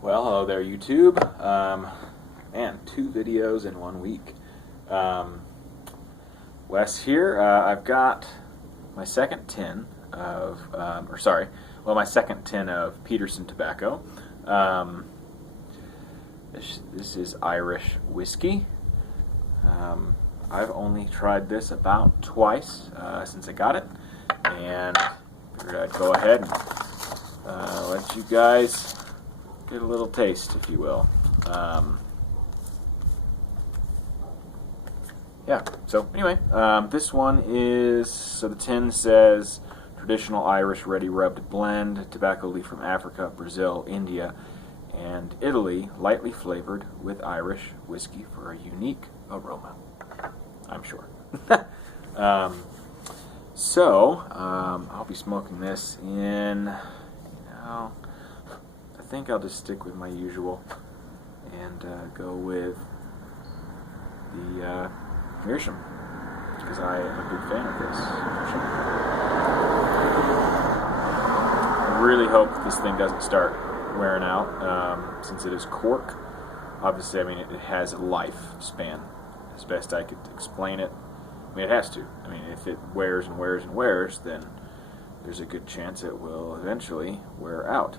Well, hello there, YouTube. Man, 2 videos in 1 week. Wes here. I've got my second tin of, my second tin of Peterson tobacco. This is Irish whiskey. I've only tried this about twice since I got it, and figured I'd go ahead and let you guys get a little taste, if you will. Yeah, so anyway, this one is, so the tin says traditional Irish ready rubbed blend, tobacco leaf from Africa, Brazil, India, and Italy, lightly flavored with Irish whiskey for a unique aroma, I'm sure. I'll be smoking this in, I think I'll just stick with my usual and go with the Meerschaum, because I am a big fan of this Meerschaum. I really hope this thing doesn't start wearing out, since it is cork. Obviously, I mean, it has a lifespan, as best I could explain it. I mean, it has to. I mean, if it wears and wears and wears, then there's a good chance it will eventually wear out.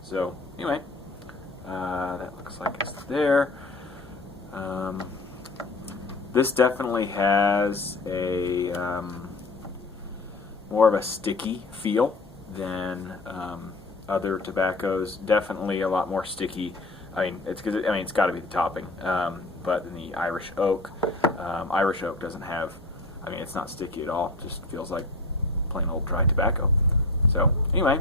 So anyway, that looks like it's there. This definitely has a more of a sticky feel than other tobaccos. Definitely a lot more sticky. I mean, it's got to be the topping. But in the Irish oak doesn't have. I mean, it's not sticky at all. It just feels like plain old dry tobacco. So anyway.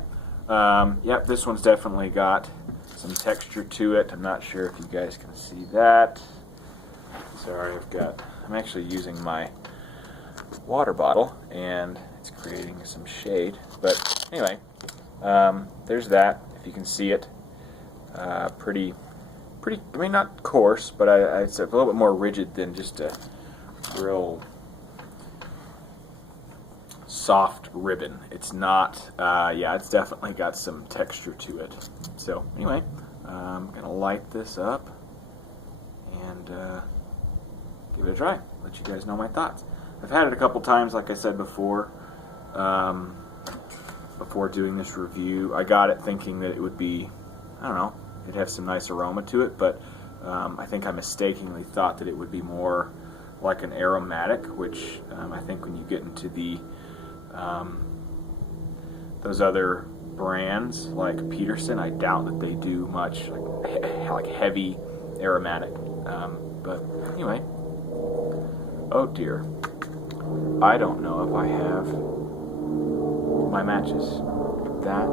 Yep, this one's definitely got some texture to it. I'm not sure if you guys can see that. Sorry, I'm actually using my water bottle, and it's creating some shade. But anyway, there's that, if you can see it. Pretty, I mean, not coarse, but it's a little bit more rigid than just a real soft ribbon. It's not, it's definitely got some texture to it. So anyway, I'm going to light this up and give it a try. Let you guys know my thoughts. I've had it a couple times, like I said before, before doing this review. I got it thinking that it would be, I don't know, it'd have some nice aroma to it, but I think I mistakenly thought that it would be more like an aromatic, which I think when you get into the those other brands like Peterson, I doubt that they do much like heavy aromatic. But anyway, oh dear, I don't know if I have my matches. That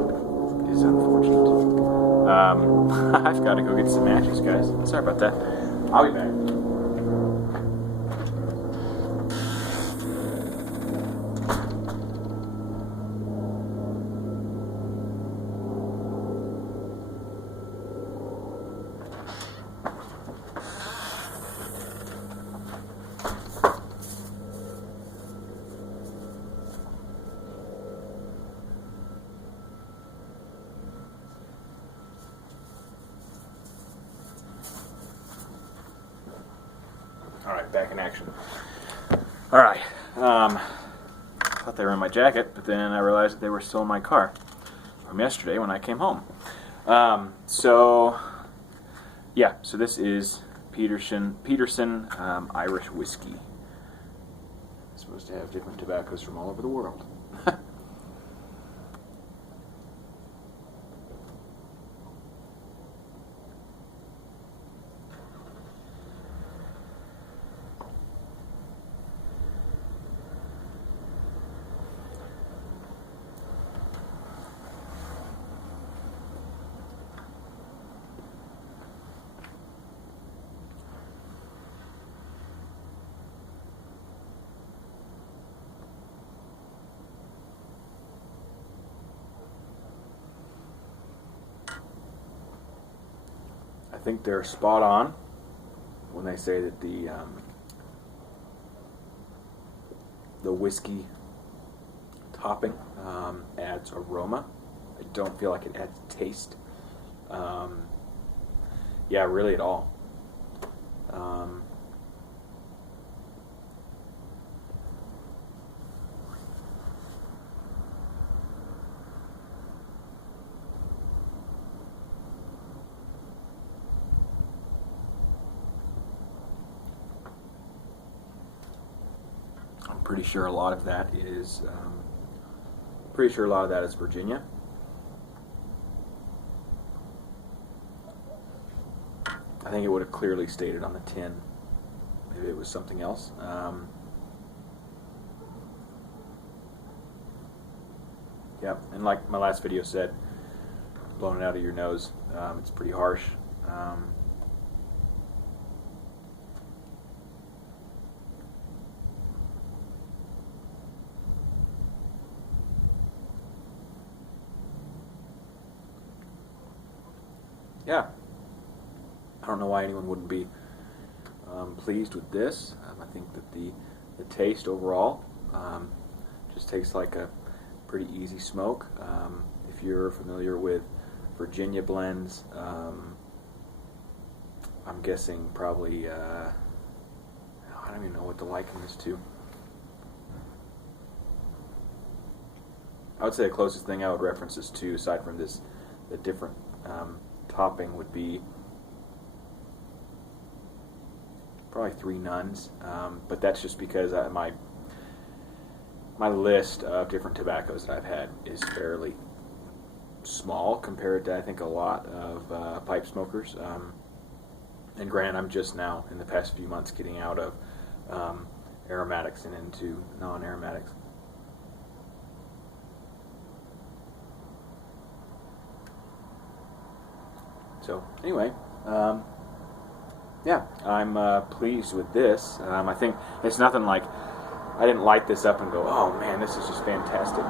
is unfortunate. I've got to go get some matches, guys. Sorry about that. I'll be back. Alright, back in action. Alright, thought they were in my jacket, but then I realized that they were still in my car from yesterday when I came home. So this is Peterson Irish Whiskey. It's supposed to have different tobaccos from all over the world. I think they're spot on when they say that the whiskey topping adds aroma. I don't feel like it adds taste. Yeah, really at all. Um, I'm pretty sure a lot of that is Virginia. I think it would have clearly stated on the tin. Maybe it was something else. Yeah, and like my last video said, blowing it out of your nose, it's pretty harsh. Yeah, I don't know why anyone wouldn't be pleased with this. I think that the taste overall just tastes like a pretty easy smoke. If you're familiar with Virginia blends, I'm guessing probably, I don't even know what to liken this to. I would say the closest thing I would reference this to, aside from this, the different topping, would be probably Three Nuns, but that's just because my list of different tobaccos that I've had is fairly small compared to, I think, a lot of pipe smokers. And granted, I'm just now, in the past few months, getting out of aromatics and into non-aromatics. So anyway, yeah, I'm pleased with this. I think it's nothing like, I didn't light this up and go, oh man, this is just fantastic.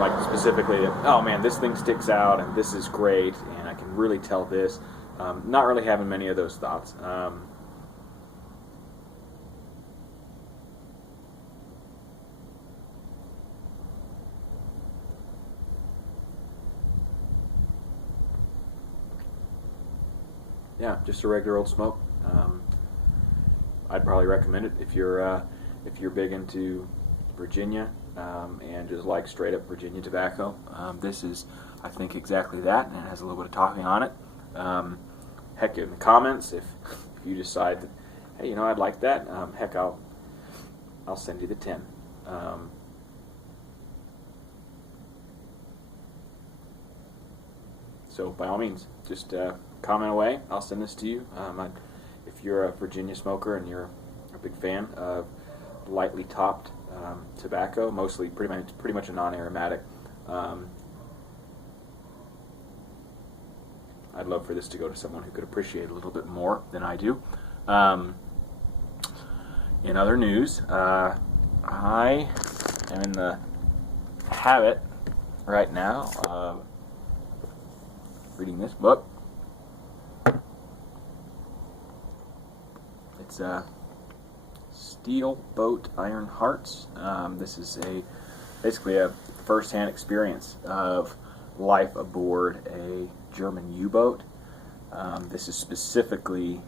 Like specifically, oh man, this thing sticks out and this is great and I can really tell this. Not really having many of those thoughts. Yeah, just a regular old smoke. I'd probably recommend it if you're big into Virginia and just like straight up Virginia tobacco. This is, I think, exactly that, and it has a little bit of topping on it. Heck, in the comments, if you decide that, hey, I'd like that, heck, I'll send you the tin. So by all means, just comment away. I'll send this to you. If you're a Virginia smoker and you're a big fan of lightly topped tobacco, mostly pretty much a non-aromatic, I'd love for this to go to someone who could appreciate it a little bit more than I do. In other news, I am in the habit right now of reading this book. It's Steel Boat Iron Hearts. This is basically a first-hand experience of life aboard a German U-boat. This is specifically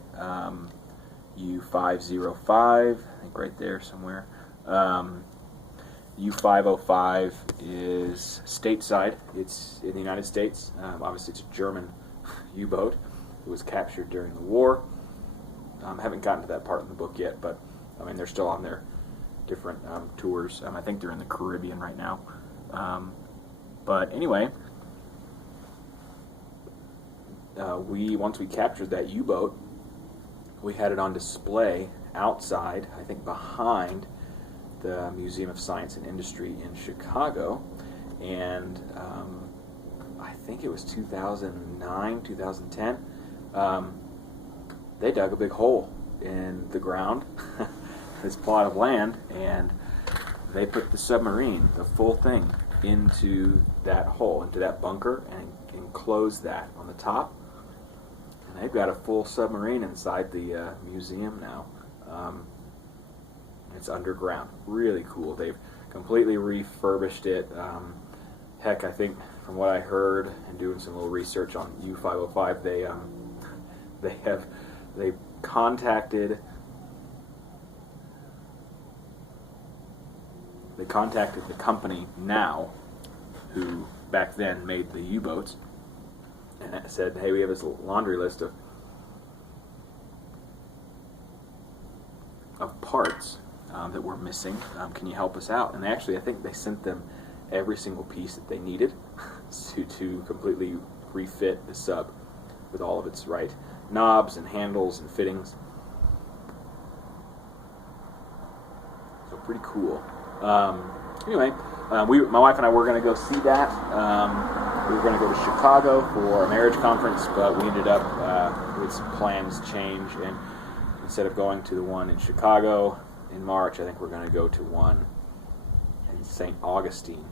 U-505, I think right there somewhere. U-505 is stateside. It's in the United States. Obviously, it's a German U-boat. It was captured during the war. I haven't gotten to that part in the book yet, but I mean, they're still on their different tours. I think they're in the Caribbean right now. But anyway, once we captured that U-boat, we had it on display outside, I think behind the Museum of Science and Industry in Chicago, and I think it was 2009, 2010. They dug a big hole in the ground, this plot of land, and they put the submarine, the full thing, into that hole, into that bunker, and enclosed that on the top. And they've got a full submarine inside the museum now. It's underground. Really cool. They've completely refurbished it. Heck, I think from what I heard and doing some little research on U505, they contacted the company now, who back then made the U-boats, and said, hey, we have this laundry list of parts that we're missing. Can you help us out? And I think they sent them every single piece that they needed to completely refit the sub with all of its right knobs and handles and fittings. So pretty cool. Anyway, my wife and I were going to go see that. We were going to go to Chicago for a marriage conference, but we ended up with some plans change, and instead of going to the one in Chicago in March, I think we're going to go to one in St. Augustine,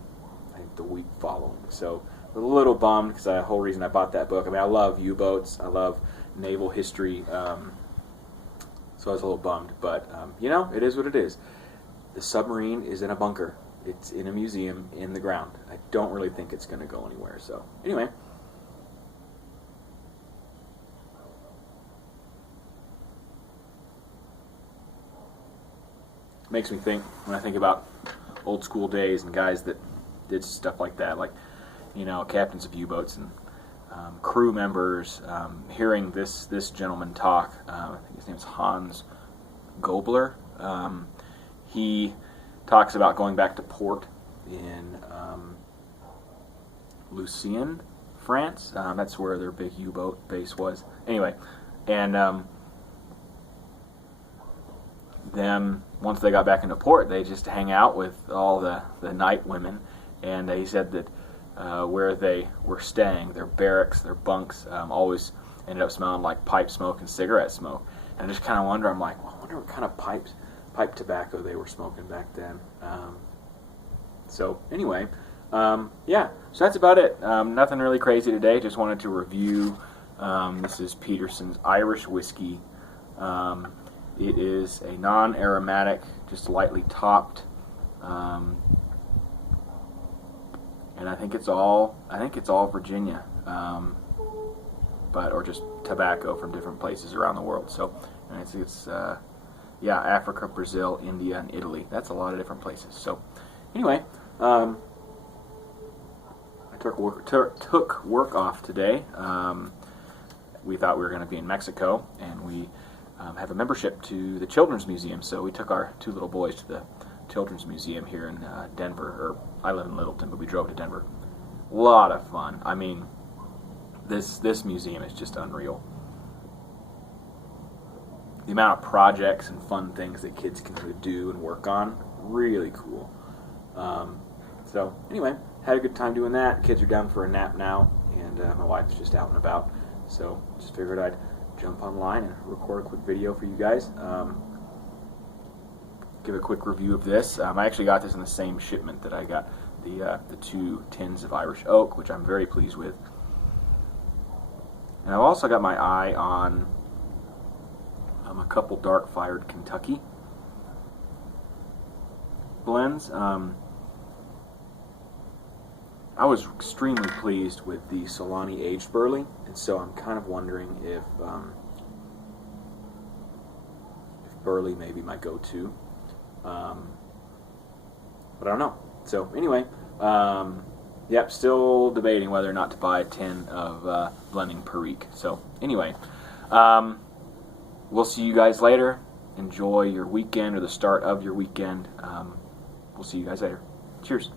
I think the week following. So a little bummed, because the whole reason I bought that book, I mean, I love U-boats, I love naval history, so I was a little bummed, but it is what it is. The submarine is in a bunker. It's in a museum in the ground. I don't really think it's going to go anywhere. So anyway, makes me think, when I think about old school days and guys that did stuff like that, like captains of U-boats and crew members. Hearing this gentleman talk, I think his name's Hans Gobler. He talks about going back to port in Lucien, France. That's where their big U-boat base was. Anyway, and them, once they got back into port, they just hang out with all the night women. And he said that where they were staying, their barracks, their bunks, always ended up smelling like pipe smoke and cigarette smoke. And I just kind of wonder, I'm like, well, I wonder what kind of pipe tobacco they were smoking back then. So anyway, yeah, so that's about it. Nothing really crazy today. Just wanted to review. This is Peterson's Irish Whiskey. It is a non-aromatic, just lightly topped, and I think it's all Virginia, or just tobacco from different places around the world. So it's yeah, Africa, Brazil, India, and Italy. That's a lot of different places. So anyway, I took work off today. We thought we were going to be in Mexico, and we have a membership to the Children's Museum. So we took our two little boys to the Children's Museum here in Denver. Or I live in Littleton, but we drove to Denver. A lot of fun. I mean, this museum is just unreal. The amount of projects and fun things that kids can do and work on, really cool. So anyway, had a good time doing that. Kids are down for a nap now, and my wife's just out and about. So just figured I'd jump online and record a quick video for you guys. Give a quick review of this. I actually got this in the same shipment that I got the 2 tins of Irish Oak, which I'm very pleased with. And I've also got my eye on a couple dark-fired Kentucky blends. I was extremely pleased with the Solani aged barley, and so I'm kind of wondering if barley may be my go-to, but I don't know. So anyway, yep, still debating whether or not to buy a tin of blending Perique. So anyway, we'll see you guys later. Enjoy your weekend, or the start of your weekend. We'll see you guys later. Cheers.